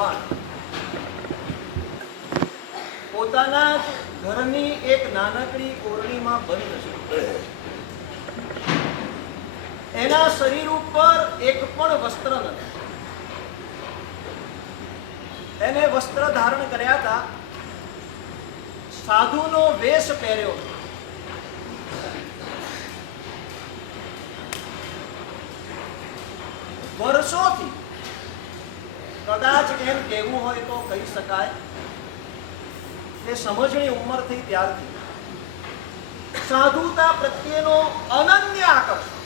યુવાન પોતાના ઘરની એક નાનકડી ઓરડીમાં બંધ છે. એના શરીર ઉપર એક પણ વસ્ત્ર નથી. એને વસ્ત્ર ધારણ કર્યા હતા. સાધુનો વેશ પહેર્યો. હતો. વર્ષોથી એમ કહેવું હોય તો કહી શકાય કે સમજણી ઉંમર થઈ ત્યારથી સાધુતા પ્રત્યેનો અનન્ય આકર્ષણ.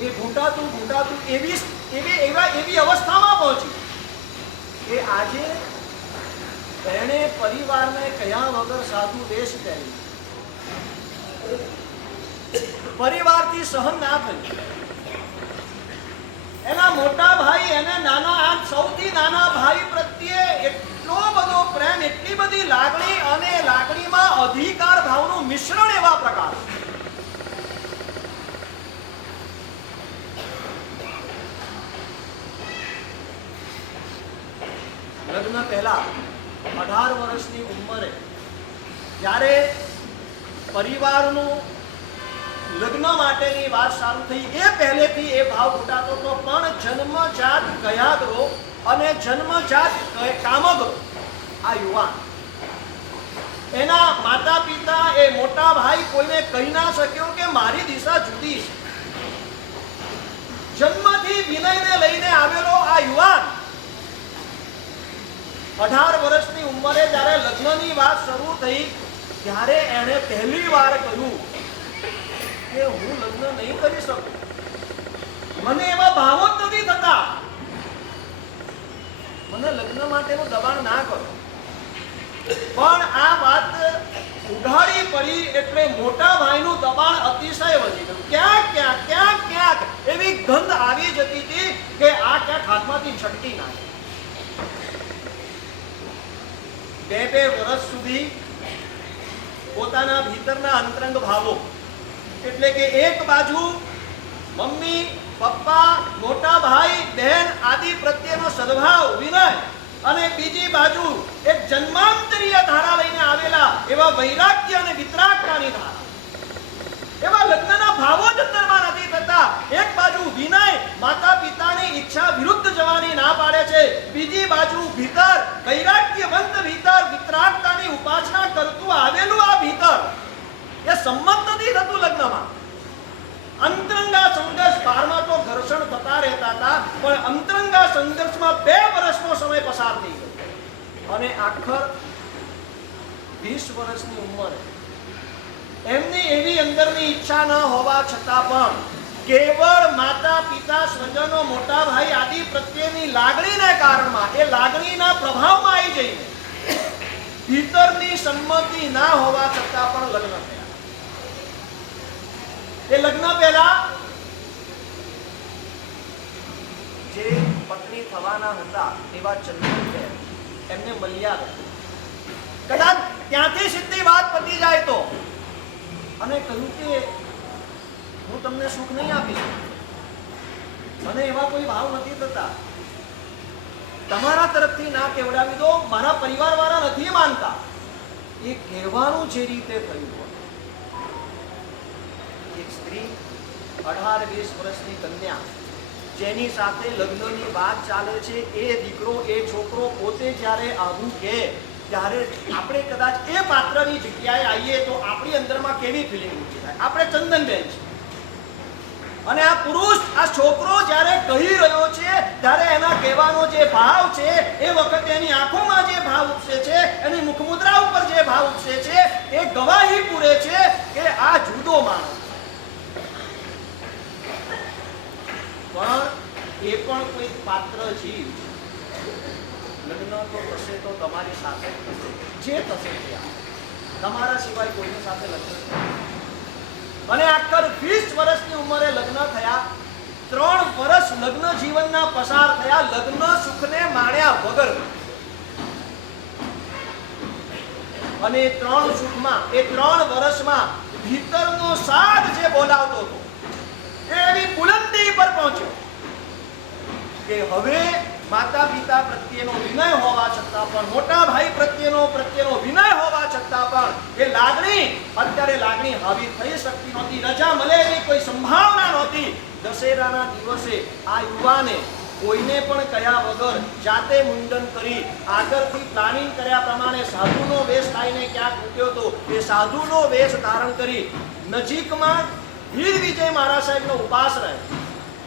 એ ઘૂંટાતું ઘૂંટાતું એવી એવી, એવા, એવી અવસ્થામાં પહોંચી કે આજે એણે પરિવારને કયા વગર સાધુ વેશ પહેરી. પરિવારથી સહન ના થયું. એના મોટા ભાઈ, એને નાના, આ સૌથી નાના ભાઈ પ્રત્યે એટલો બધો પ્રેમ, એટલી બધી લાગણી અને લાગણીમાં અધિકાર ભાવનું મિશ્રણ એવા પ્રકાર. લગ્ન પહેલા અઢાર વર્ષની ઉંમરે જ્યારે પરિવારનું લગ્ન માટેની વાત ચાલુ થઈ એ પહેલેથી એ ભાવ ફૂટાતો હતો, પણ જન્મજાત કયાગરો અને જન્મજાત કામગરો, આ યુવાન. એના માતા પિતા એ મોટા ભાઈ કોઈને કહી ના શક્યો કે મારી દિશા જુદી છે. જન્મથી વિનયને લઈને આવેલો આ યુવાન અઢાર વર્ષની ઉંમરે જ્યારે લગ્નની વાત શરૂ થઈ, ત્યારે એણે પહેલી વાર કહ્યું કે હું લગ્ન નહીં કરી શકું? મને એવા ભાવો જ નથી થતા. મને લગ્ન માટેનું દબાણ ના કરો. પણ આ વાત ઉઘાડી પડી એટલે મોટા ભાઈનું દબાણ અતિશય વધી ગયું. ક્યાંક ક્યાંક ક્યાંક ક્યાંક એવી ગંધ આવી જતી હતી કે આ ક્યાંક હાથમાંથી છટકી નાખે. બે બે વર્ષ સુધી પોતાના ભીતરના અંતરંગ ભાવો એટલે કે એક બાજુ મમ્મી, પપ્પા, મોટા ભાઈ, બહેન આદિ પ્રત્યેનો સદભાવ, વિનય અને બીજી બાજુ એક જન્માંતરીય ધારા લઈને આવેલા એવા વૈરાગ્ય અને વિતરાગતાની ધારા. એવા લગ્નના ભાવો જ અંદરમાં નથી થતા. એક બાજુ વિનય માતા પિતાની ઈચ્છા વિરુદ્ધ જવાની ના પાડે છે. બીજી બાજુ ભીતર વૈરાગ્યવંત ભીતર વિતરાગતાની ઉપાસના કરતું આવેલું આ ભીતર. એ સંમત નથી થતું લગ્નમાં. અંતરંગા સંઘર્ષ બારમાં તો ઘર્ષણ થતા રહેતા હતા, પણ અંતરંગા સંઘર્ષમાં બે વર્ષનો સમય પસાર થઈ ગયો. અને આખર વીસ વર્ષની ઉંમરે એમની એવી અંદરની ઈચ્છા ન હોવા છતાં પણ કેવળ માતા, પિતા, સ્વજનો, મોટા ભાઈ આદિ પ્રત્યેની લાગણીના કારણમાં, એ લાગણીના પ્રભાવમાં આવી જઈને ભીતરની સંમતિ ના હોવા છતાં પણ લગ્ન થયા. એ લગ્ન પહેલા જે પત્ની થવાના હતા એવા ચંદ્રબેન એમને મળ્યા કદાચ ત્યાંથી સીધી વાત પતી જાય તો. અને કહ્યું કે, હું તમને સુખ નહીં આપી શકું મને એવા કોઈ ભાવ નથી થતા. તમારા તરફથી ના કેવડાવી દો, મારા પરિવાર વાળા નથી માનતા. એ કહેવાનું જે રીતે થયું. સ્ત્રી અઢાર વીસ વર્ષની કન્યા. જેની સાથે લગ્નની વાત ચાલે છે, એ દીકરો, એ છોકરો પોતે જ્યારે આવું કહે, ત્યારે આપણે કદાચ એ પાત્રની જગ્યાએ આવીએ તો આપણી અંદરમાં કેવી ફિલિંગ ઊભી થાય? આપણે ચંદનબેન છે. અને આ પુરુષ, આ છોકરો જ્યારે કહી રહ્યો છે, ત્યારે એના કહેવાનો જે ભાવ છે, એ વખતે એની આંખોમાં જે ભાવ ઉપસે છે, એની મુખમુદ્રા ઉપર જે ભાવ ઉપસે છે, એ ગવાહી પૂરે છે કે આ જુદો માણસ પણ એ પણ કોઈ પાત્ર જીવ. લગ્ન તો થશે તો તમારી સાથે જ જે થશે તમારા સિવાય કોઈની સાથે લગ્ન. અને આખર વીસ વર્ષની ઉંમરે લગ્ન થયા, ત્રણ વર્ષ લગ્ન જીવનના પસાર થયા, લગ્ન સુખને માણ્યા વગર. અને ત્રણ સુખમાં, એ ત્રણ વર્ષમાં ભીતરનો સાદ જે બોલાવતો હતો એ એવી બુલંદી પર પહોંચ્યો. કે હવે માતા પ્રત્યેનો વિનય હોવા છતાં પણ, મોટા ભાઈ પ્રત્યેનો પ્રત્યેનો વિનય હોવા છતાં પણ એ લાગણી, અત્યારે લાગણી હાવી થઈ શકતી નહોતી, રજા મળે એવી કોઈ સંભાવના નહોતી. દશેરાના દિવસે આ યુવાને કોઈને પણ કયા વગર જાતે મુંડન કરી, આગળથી પ્લાનિંગ કર્યા પ્રમાણે સાધુનો વેશ લાવીને ક્યાંક મૂક્યો હતો એ સાધુનો વેશ ધારણ કરી નજીકમાં વીર વિજય મહારાજ સાહેબનો રહે.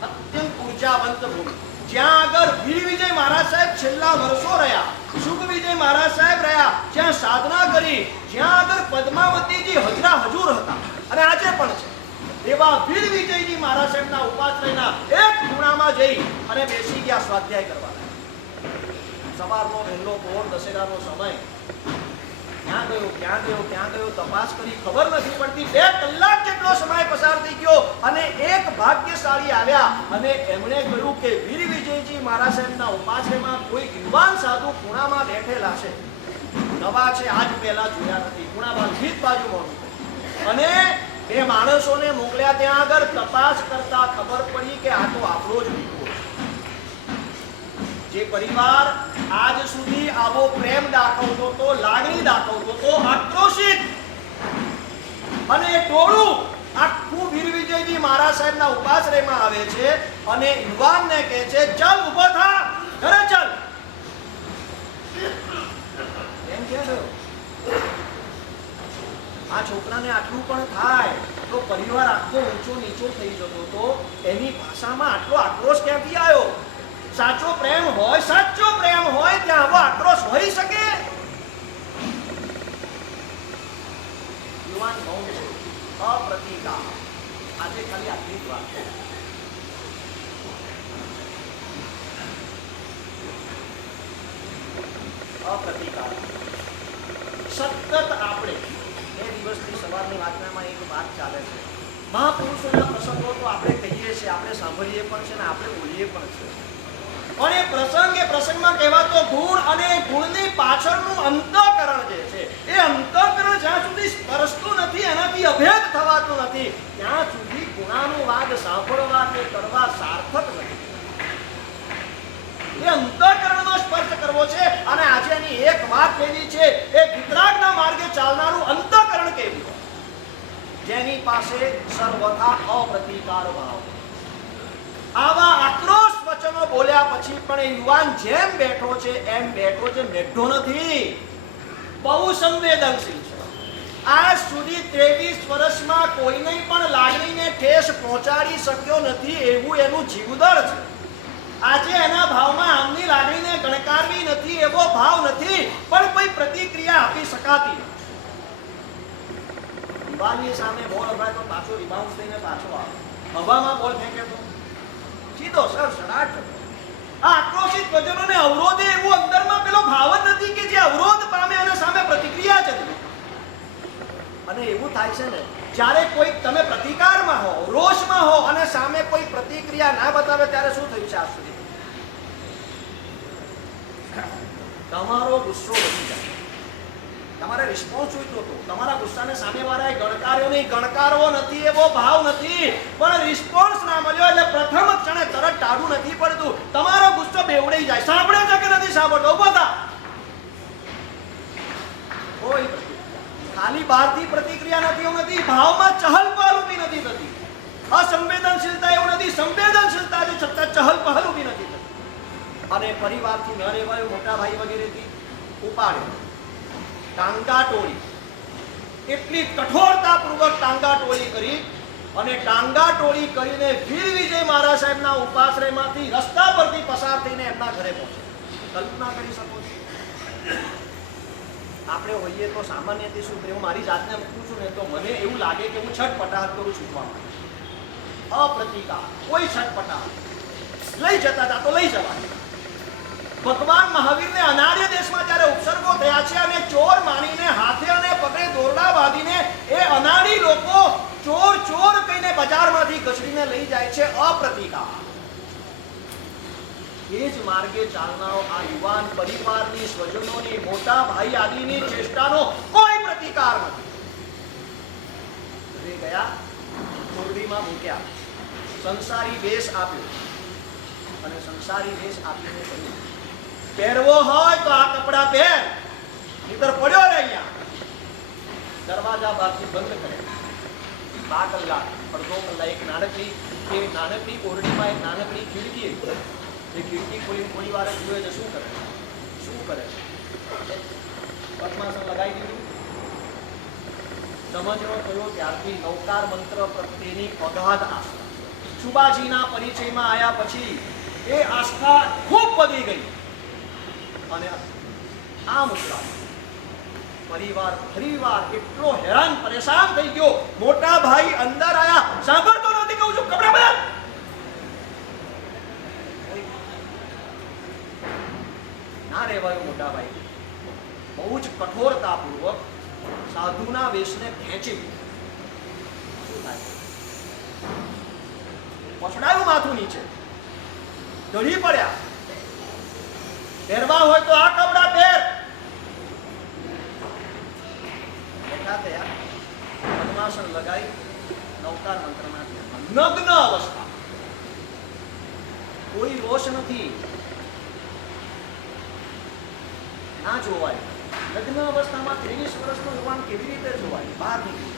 અત્યંત ઉર્જાવંત ભૂમિ જ્યાં આગળ વીર વિજય મહારાજ સાહેબ છેલ્લા વર્ષો રહ્યા, સુખ વિજય મહારાજ સાહેબ રહ્યા, જ્યાં સાધના કરી, જ્યાં આગળ પદ્માવતીજી હજરા હજુર હતા. અને આજે પણ છે. એવા વીર વિજયજી મહારાજ સાહેબના ઉપાશ્રયના એક ખૂણામાં જઈ અને બેસી ગયા સ્વાધ્યાય કરવા. સવારનો વહેલો પહોર દશેરાનો સમય. ક્યાં ગયો ક્યાં ગયો ક્યાં ગયો, તપાસ કરી ખબર નથી પડતી. બે કલાક જેટલો સમય પસાર થઈ ગયો અને એક ભાગ્યશાળી આવ્યા અને એમણે કહ્યું કે વીર વિજયજી મારા સાહેબના ઉપાશ્રયમાં કોઈ યુવાન સાધુ ખૂણામાં બેઠેલા છે. નવા છે, આજ પહેલા જોયા નથી. ખૂણામાં જીત બાજુ મોડું અને એ માણસોને મોકલ્યા ત્યાં આગળ તપાસ કરતા ખબર પડી કે આ તો આપણો જ દીકરો જે પરિવાર આજ સુધી આવો પ્રેમ દાખવતો તો લાગણી દાખવતો તો આક્રોશિત. અને એ ટોળું આખું વીર વિજયજી મહારાજ સાહેબના ઉપાશ્રયમાં આવે છે અને યુવાનને કહે છે, ચલ ઊભો થા, ઘરે ચલ. એમ કે. આ છોકરાને આટલું પણ થાય તો પરિવાર આખો ઊંચો નીચો થઈ જતો તો એની ભાષામાં આટલો આક્રોશ ક્યાંથી આવ્યો? હોય, સાચો પ્રેમ હોય ત્યાં આવો આક્રોશ હોઈ શકે? યુવાન બહુ છે અપ્રતિકા આજે ખાલી આટલી જ વાત છે. અપ્રતિકાર સતત આપણે બે દિવસથી સવારની વાતનામાં એક વાત ચાલે છે. મહાપુરુષોના પ્રસંગો તો આપણે કહીએ છીએ, આપણે સાંભળીએ પણ છે ને આપણે બોલીએ પણ છે. પણ એ પ્રસંગ પ્રસંગમાં કહેવાતો ગુણ અને ગુણની પાછળનું અંતઃકરણ જે છે, એ અંતઃકરણ જ્યાં સુધી સ્પર્શતું નથી, એનાથી અભેદ થવાતું નથી, ત્યાં સુધી ગુણાનુવાદ સાંભળવા કે કરવા સાર્થક નથી. એ અંતઃકરણનો સ્પર્શ કરવો છે અને આજે એની એક વાત કહેવી છે, એ વિતરાગના માર્ગે ચાલનારું અંતઃકરણ કેવું જેની પાસે સર્વથા અપ્રતિકાર ભાવ આવા આક્રોશ બોલ્યા પછી પણ એ યુવાન જેમ બેઠો છે, એમ બેઠો છે, બેઠો નથી. બહુ સંવેદનશીલ છે. આજ સુધી ત્રેવીસ વર્ષમાં કોઈને પણ લાગણીને ઠેસ પહોંચાડી શક્યો નથી એવું એનું જીવદળ છે. આજે એના ભાવમાં આમની લાગણીને ગણકારવી નથી એવો ભાવ નથી, પણ કોઈ પ્રતિક્રિયા આપી શકાતી. દિવાલની સામે બોલ અભરાય તો પાછો રિબાઉન્સ થઈને પાછો આવે. હવામાં બોલ ફેંકે તો. સીધો સર, સડાટ. આક્રોશિત વચનોને અવરોધે એવું અંદરમાં પેલો ભાવ જ નથી કે જે અવરોધ પામે અને સામે પ્રતિક્રિયા જ અને એવું થાય છે ને, જ્યારે કોઈ તમે પ્રતિકારમાં હો, રોષમાં હો અને સામે કોઈ પ્રતિક્રિયા ના બતાવે ત્યારે શું થયું છે આ સુધી? તમારો ગુસ્સો વધી જાય. તમારે રિસ્પોન્સ જોઈતો હતો. તમારા ગુસ્સાને સામેવાળાએ ગણકાર્યો નહીં. ગણકારવો નથી એવો ભાવ નથી. પણ રિસ્પોન્સ ના મળ્યો એટલે પ્રથમ ક્ષણે તરત ટાળું નથી પડતું. તમારો ગુસ્સો બેવડાઈ જાય. સાંભળે છે કે નથી સાંભળતો. ઊભો થા. ખાલી બહારથી પ્રતિક્રિયા નથી એવું નથી. ભાવમાં ચહલ પહલ ઊભી નથી થતી. અસંવેદનશીલતા એવું નથી. સંવેદનશીલતા છે છતાં ચહલ પહલ ઊભી નથી થતી. અને પરિવારથી ન રહેવાયું મોટા ભાઈ વગેરેથી ઉપાડ્યો ટાંગા ટોળી. એટલી કઠોરતાપૂર્વક ટાંગા ટોળી કરી અને ટાંગા ટોળી કરીને વીર વિજય મહારાજ સાહેબના ઉપાશ્રયમાંથી રસ્તા પરથી પસાર થઈને એમના ઘરે પહોંચ્યા કલ્પના કરી શકો છો. આપણે હોઈએ તો સામાન્યથી શું? હું મારી જાતને મૂકું છું ને તો મને એવું લાગે કે હું છટપટાટ કરું છૂટવા માટે. અપ્રતિકાર કોઈ છટપટાટ લઈ જતા હતા તો લઈ જવા ભગવાન મહાવીરને અનાર્ય દેશમાં જ્યારે ઉપસર્ગો થયા છે અને ચોર માનીને હાથે અને પગે દોરડા બાંધીને એ અનાડી લોકો ચોર ચોર કહીને બજારમાંથી ઘસડીને લઈ જાય છે અપ્રતિકાર એ જ માર્ગે ચાલનારો આ યુવાન પરિવારની સ્વજનોની મોટા ભાઈ આદિની ચેષ્ટાનો કોઈ પ્રતિકાર નથી. ગયા ચોરડીમાં મૂક્યા, સંસારી વેશ આપ્યો અને સંસારી વેશ આપીને કહ્યું, પહેરવો હોય તો આ કપડાં પહેર, નીતર પડ્યો ને અહીંયા. દરવાજા બાકી બંધ કરે બા કલાક. અડધો કલાક એક નાનકડી એ નાનકડી ઓરડીમાં એક નાનકડી ખીડકી. એ ખીડકી ખોલી થોડી વાર જુએ તો શું કરે? શું કરે? પદ્માસન લગાવી દીધું. સમજણો થયો ત્યારથી નવકાર મંત્ર પ્રત્યેની અગાધ આસ્થા સુબાજીના પરિચયમાં આવ્યા પછી એ આસ્થા ખૂબ વધી ગઈ. અને આ મુદ્દા પરિવાર ફરીવાર એટલો હેરાન પરેશાન થઈ ગયો. મોટા ભાઈ અંદર આયા. સાંભળતો નથી કહું છું. કપડા બદલ ના રહેવાયો મોટા ભાઈ. બહુ જ કઠોરતાપૂર્વક સાધુના વેશને ખેંચી પછડાયું માથું નીચે. ઢળી પડ્યા. પહેરવા હોય તો આ કપડા પહેર. બેઠા થયા કોઈ રોષ નથી. ના જોવાય. લગ્ન અવસ્થામાં ત્રેવીસ વર્ષનો યુવાન કેવી રીતે જોવાય? બહાર નીકળી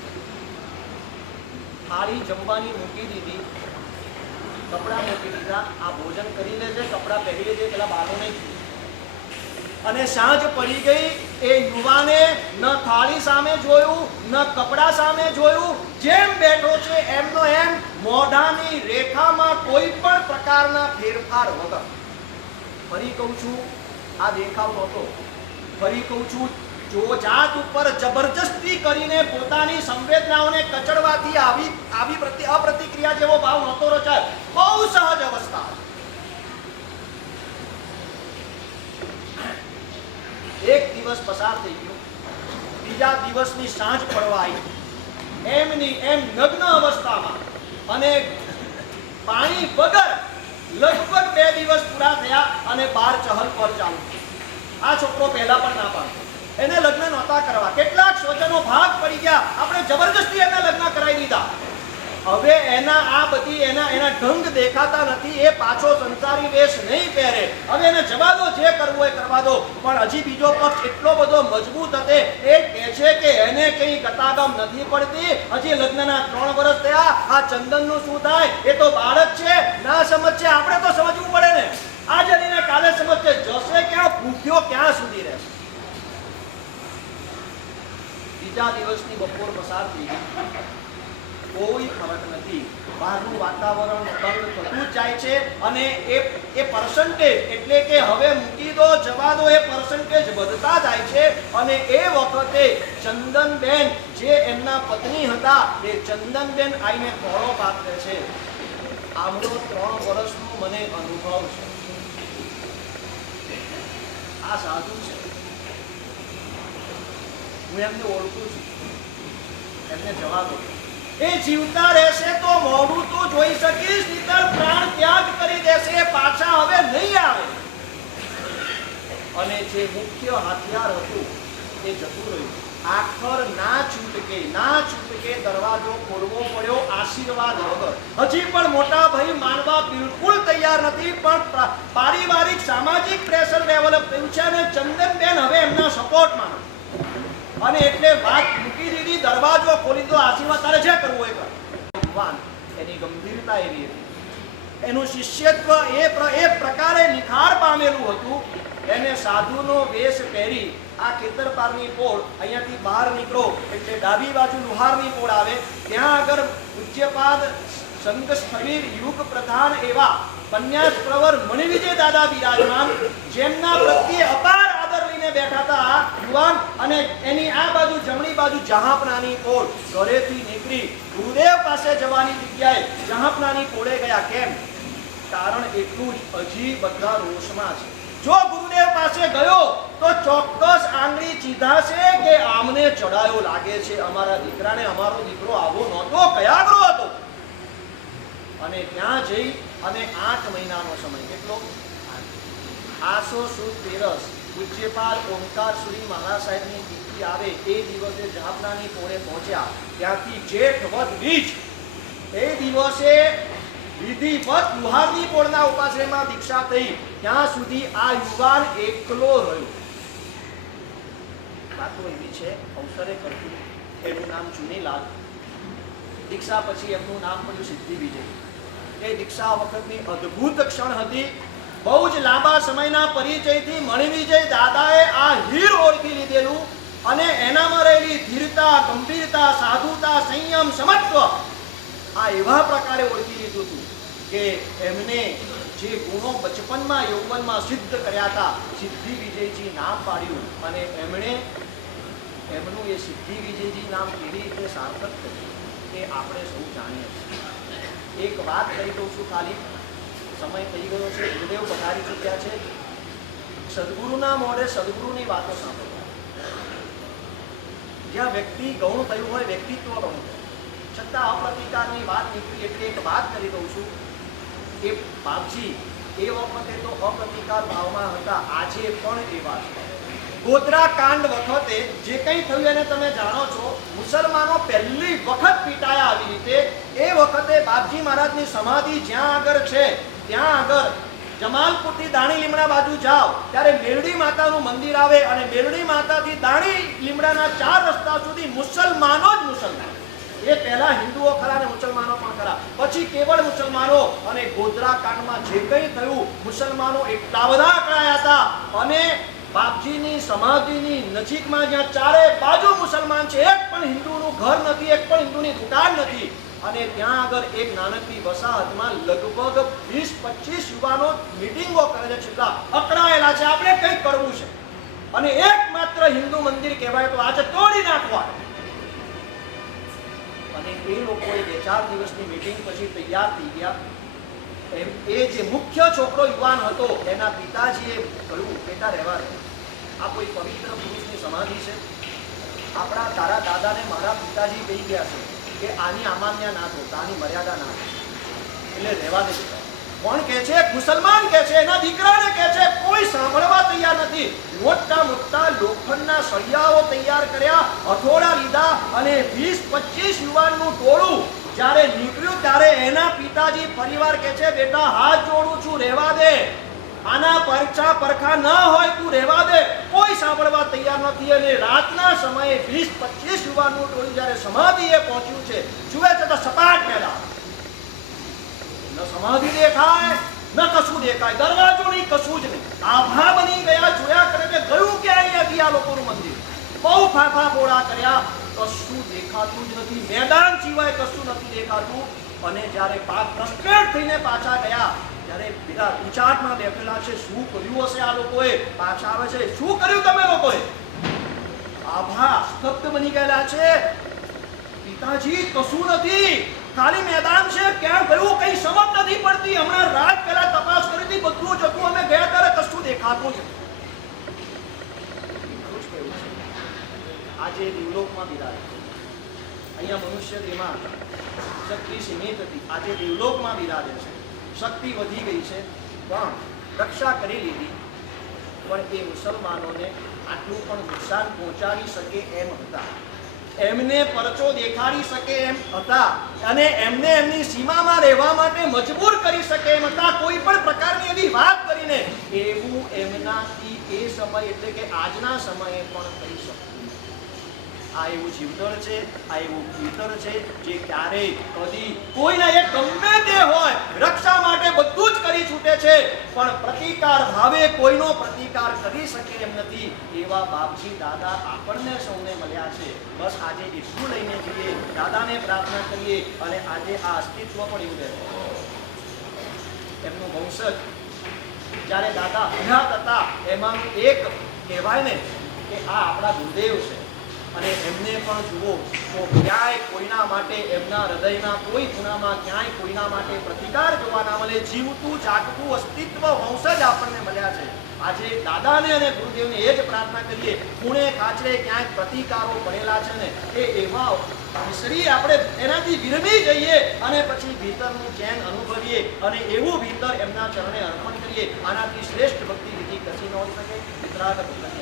થાળી જમવાની મૂકી દીધી. કપડાં મૂકી દીધા. આ ભોજન કરી લેજે કપડાં પહેરી લેજે પેલા બારો નહીં અને સાંજ પડી ગઈ. એ યુવાને ન થાળી સામે જોયું, ન કપડા સામે જોયું, જેમ બેઠો છે એમનો એમ મોઢાની રેખામાં કોઈ પણ પ્રકારના ફેરફાર વગર. ફરી કહું છું, આ દેખાવ નહોતો. ફરી કહું છું, જો જાત ઉપર જબરજસ્તી કરીને પોતાની સંવેદનાઓને કચડવાથી આવી આવી પ્રતિ, અપ્રતિક્રિયા જેવો ભાવ નહોતો રચાય. બહુ સહજ અવસ્થા. એક દિવસ પસાર થઈ ગયો. બીજા દિવસની સાંજ પડવા આવી. એમની એમ નગ્ન અવસ્થામાં અને પાણી વગર લગભગ બે દિવસ પૂરા થયા અને બાર ચહલ પર ચાલુ આ છોકરો પહેલા પણ ના પાડતો. એને લગ્ન નહોતા કરવા. કેટલાક સ્વજનો ભાગ પડી ગયા. આપણે જબરજસ્તી એના લગ્ન કરાવી દીધા. હવે એના આ બધી એના એના ઢંગ દેખાતા નથી, એ પાછો સંસારી વેશ નહીં પહેરે. હવે એને જવા દો, જે કરવું હોય કરવા દો. પણ હજી બીજો પક્ષ એટલો બધો મજબૂત હતે એ કહે છે કે એને કંઈ ગતાગમ નથી પડતી. હજી લગ્નના ત્રણ વર્ષ થયા, આ ચંદનનું શું થાય? એ તો બાળક છે, ના સમજશે આપણે તો સમજવું પડે ને. આજે એને કાલે સમજશે, જશે ક્યાં, ભૂખ્યો ક્યાં સુધી રહેશે બીજા દિવસની બપોર પસાર થઈ ગઈ. કોઈ ફરક નથી. બહારનું વાતાવરણ બંધ થતું જાય છે અને એ એ પર્સન્ટેજ એટલે કે હવે મૂકી દો, જવા દો, એ પર્સન્ટેજ વધતા જાય છે અને એ વખતે ચંદનબેન જે એમના પત્ની હતા, એ ચંદનબેન આવીને તોળો પાત્ર છે. આમનો ત્રણ વર્ષનો મને અનુભવ છે. આ સાધુ છે. હું એમને ઓળખું છું. એમને જવાબ દો. એ જીવતા રહેશે તો મોઢું તો જોઈ શકીશ નહીંતર પ્રાણ ત્યાગ કરી દેશે, પાછા હવે નહીં આવે. અને જે મુખ્ય હથિયાર હતું, એ જતું રહ્યું. આખર ના છૂટકે ના છૂટકે દરવાજો ખોલવો પડ્યો આશીર્વાદ વગર. હજી પણ મોટા ભાઈ માનવા બિલકુલ તૈયાર નથી, પણ પારિવારિક સામાજિક પ્રેશર ડેવલપ થયું છે અને ચંદનબેન હવે એમના સપોર્ટમાં અને એટલે વાત મૂકી દરવાજો ખોલી દો આશીર્વાદ તારે જે કરવું કર. ભગવાન, એની ગંભીરતા એવી હતી. એનું શિષ્યત્વ એ એ પ્રકારે નિખાર પામેલું હતું. એને સાધુનો વેશ પહેરી આ ખેતરપારની પોળ અહીંયાથી બહાર નીકળો એટલે ડાબી બાજુ લુહારની પોળ આવે. ત્યાં આગળ પૂજ્યપાદ સંત સ્થવીર યુગ પ્રધાન એવા કન્યાસ પ્રવર મણિવિજય દાદા બિરાજમાન, જેમના પ્રત્યે અપાર બેઠા હતા યુવાન અને એની આ બાજુ જમણી બાજુ જહાપનાની ઓળ. ઘરેથી નીકળી ગુરુદેવ પાસે જવાની જગ્યાએ જહાપનાની ઓળે ગયા. કેમ? કારણ એટલું જ હજી બધા રોષમાં છે. જો ગુરુદેવ પાસે ગયો, તો ચોક્કસ આંગળી ચીધાશે કે આમને ચડાયો લાગે છે? અમારા દીકરાને અમારો દીકરો આવો નહોતો, કયા ગ્રહ હતો? અને ત્યાં જઈ અને આઠ મહિનાનો સમય કેટલો? આસો સુદ તેરસ. પૂજ્યપાલ ઓમકાર સુરી મહારાજ સાહેબની દીકરી આવે એ દિવસે જાપનાની પોળે પહોંચ્યા. ત્યાંથી જેઠ વધ બીજ. એ દિવસે વિધિવત લુહારની પોળના ઉપાશ્રયમાં દીક્ષા થઈ. ત્યાં સુધી આ યુવાન એકલો રહ્યો. વાતો એવી છે, અવસરે કરતું. એનું નામ ચુનીલાલ. દીક્ષા પછી એમનું નામ પડ્યું સિદ્ધિ વિજય. એ દીક્ષા વખતની અદ્ભુત ક્ષણ હતી. બહુ જ લાંબા સમયના પરિચયથી મણિવિજય દાદાએ આ હીર ઓળખી લીધેલું અને એનામાં રહેલી ધીરતા, ગંભીરતા, સાધુતા, સંયમ, સમત્વ આ એવા પ્રકારે ઓળખી લીધું હતું કે એમને જે ગુણો બચપનમાં, યૌવનમાં સિદ્ધ કર્યા હતા, સિદ્ધિ વિજયજી નામ પાડ્યું અને એમણે એમનું એ સિદ્ધિ વિજયજી નામ કેવી રીતે સાર્થક કર્યું એ આપણે સૌ જાણીએ છીએ. એક વાત કહી દઉં છું ખાલી. સમય થઈ ગયો છે, ગુરુદેવ પધારી ચૂક્યા છે. સદગુરુના મોઢે સદગુરુની વાતો સાંભળો. જ્યાં વ્યક્તિ ગૌણ થયું હોય, વ્યક્તિત્વ ગૌણ છતાં અપ્રતિકારની વાત નીકળી એટલે એક વાત કરી દઉં છું કે બાપજી, એ વખતે તો અપ્રતિકાર ભાવમાં હતા, આજે પણ એવા છે. ગોધરા કાંડ વખતે જે કંઈ થયું એને તમે જાણો છો, મુસલમાનો પહેલી વખત પીટાયા આવી રીતે. એ વખતે બાપજી મહારાજની સમાધિ જ્યાં આગળ છે, ત્યાં આગળ જમાલપુરથી દાણી લીમડા બાજુ જાઓ, ત્યારે મેરડી માતાનું મંદિર આવે અને મેરડી માતાથી દાણી લીમડાના ચાર રસ્તા સુધી મુસલમાનો જ મુસલમાન. એ પહેલા હિન્દુઓ ખરા અને મુસલમાનો પણ ખરા. પછી કેવળ મુસલમાનો અને ગોધરા કાંડમાં જે કંઈ થયું, મુસલમાનો એટલા બધા અકળાયા હતા. અને બાપજીની સમાધિની નજીકમાં જ્યાં ચારે બાજુ મુસલમાન છે, એક પણ હિન્દુનું ઘર નથી, એક પણ હિન્દુની દુકાન નથી. અને ત્યાં આગળ એક નાનકડી વસાહતમાં લગભગ વીસ, પચીસ યુવાનો મિટિંગો કરે છે. છેલ્લા અકળાયેલા છે. આપણે કંઈક કરવું છે. અને એકમાત્ર હિન્દુ મંદિર કહેવાય તો આજે તોડી નાખવા અને એ લોકોએ બે ચાર દિવસની મિટિંગ પછી તૈયાર થઈ ગયા. એમ એ જે મુખ્ય છોકરો યુવાન હતો, એના પિતાજીએ કહ્યું, બેટા, રહેવા દે. આ કોઈ પવિત્ર પુરુષની સમાધિ છે? આપણા તારા દાદાને મારા પિતાજી કહી ગયા છે કે આની અમાન્ય ના થો આની મર્યાદા ના એટલે રહેવા દે કોણ કહે છે? મુસલમાન કહે છે, એના દીકરાને કહે છે, કોઈ સાંભળવા તૈયાર નથી. મોટા મોટા લોખંડના સળિયાઓ તૈયાર કર્યા, હથોડા લીધા અને વીસ, પચીસ યુવાનનું ટોળું જ્યારે નીકળ્યું ત્યારે એના પિતાજી ફરીવાર કહે છે, બેટા, હાથ જોડું છું, રહેવા દે. આના પરચા પરખા ન હોય તું રહેવા દે. કોઈ સાંભળવા તૈયાર નથી અને રાતના સમયે વીસ પચીસ યુવાનનું ટોળું જ્યારે સમાધિએ પહોંચ્યું છે, જુએ છે તો સપાટ મેદાન. ન સમાધિ દેખાય, ન કશું દેખાય, દરવાજો નહીં, કશું જ નહીં. આભા બની ગયા, જોયા કરે કે ગયું કે અહીંયા આ લોકોનું મંદિર? બહુ ફાફા બોળા કર્યા, કશું દેખાતું જ નથી. મેદાન સિવાય કશું નથી દેખાતું. અને જ્યારે પાક ફ્રસ્ટ્રેટ થઈને પાછા ગયા ત્યારે પેલા ઉચાટમાં બેઠેલા છે, શું કર્યું હશે આ લોકોએ? પાછા આવે છે, શું કર્યું તમે લોકોએ? આભા સ્તબ્ધ બની ગયેલા છે. પિતાજી, કશું નથી. ખાલી મેદાન છે. ક્યાં ગયું કઈ સમજ નથી પડતી. હમણાં રાત પહેલા તપાસ કરી હતી, બધું જતું. અમે ગયા ત્યારે કશું દેખાતું છે. આજે દેવલોકમાં બિરાજે અહીંયા મનુષ્ય તેમાં શક્તિ સીમિત હતી. આજે દેવલોકમાં બિરાજે છે. શક્તિ વધી ગઈ છે. પણ રક્ષા કરી લીધી. પણ એ મુસલમાનોને આટલું પણ નુકસાન પહોંચાડી શકે એમ હતા. એમને પરચો દેખાડી શકે એમ હતા. અને એમને એમની સીમામાં રહેવા માટે મજબૂર કરી શકે એમ હતા. કોઈ પણ પ્રકારની એવી વાત કરીને. એવું એમનાથી એ સમય એટલે કે આજના સમયે પણ કહી નથી. આ એવું જીવતર છે, આ એવું કીર્તન છે, જે ક્યારેય કદી કોઈને એ ગમે તે હોય, રક્ષા માટે બધું જ કરી છૂટે છે, પણ પ્રતિકાર ભાવે કોઈનો પ્રતિકાર કરી શકે એમ નથી. એવા બાપજી દાદા આપણને સૌને મળ્યા છે. બસ આજે એટલું લઈને જઈએ, દાદાને પ્રાર્થના કરીએ અને આજે આ અસ્તિત્વ પણ એવું રહે એમનું વંશજ, જ્યારે દાદા હયાત હતા, એમાં એક કહેવાય ને કે આ આપણા ગુરુદેવ છે. અને એમને પણ જુઓ, તો ક્યાંય કોઈના માટે એમના હૃદયના કોઈ ખૂણામાં ક્યાંય કોઈના માટે પ્રતિકાર જોવા ના મળે, જીવતું, જાગતું અસ્તિત્વ વંશ જ આપણને મળ્યા છે. આજે દાદાને અને ગુરુદેવને એ જ પ્રાર્થના કરીએ, ખૂણે ખાચરે ક્યાંય પ્રતિકારો પડેલા છે ને એ એવા વિસરી આપણે એનાથી વિરમી જઈએ અને પછી ભીતરનું ચેન અનુભવીએ અને એવું ભીતર એમના ચરણે અર્પણ કરીએ. આનાથી શ્રેષ્ઠ ભક્તિ વિધિ કશી ન હોઈ શકે. નથી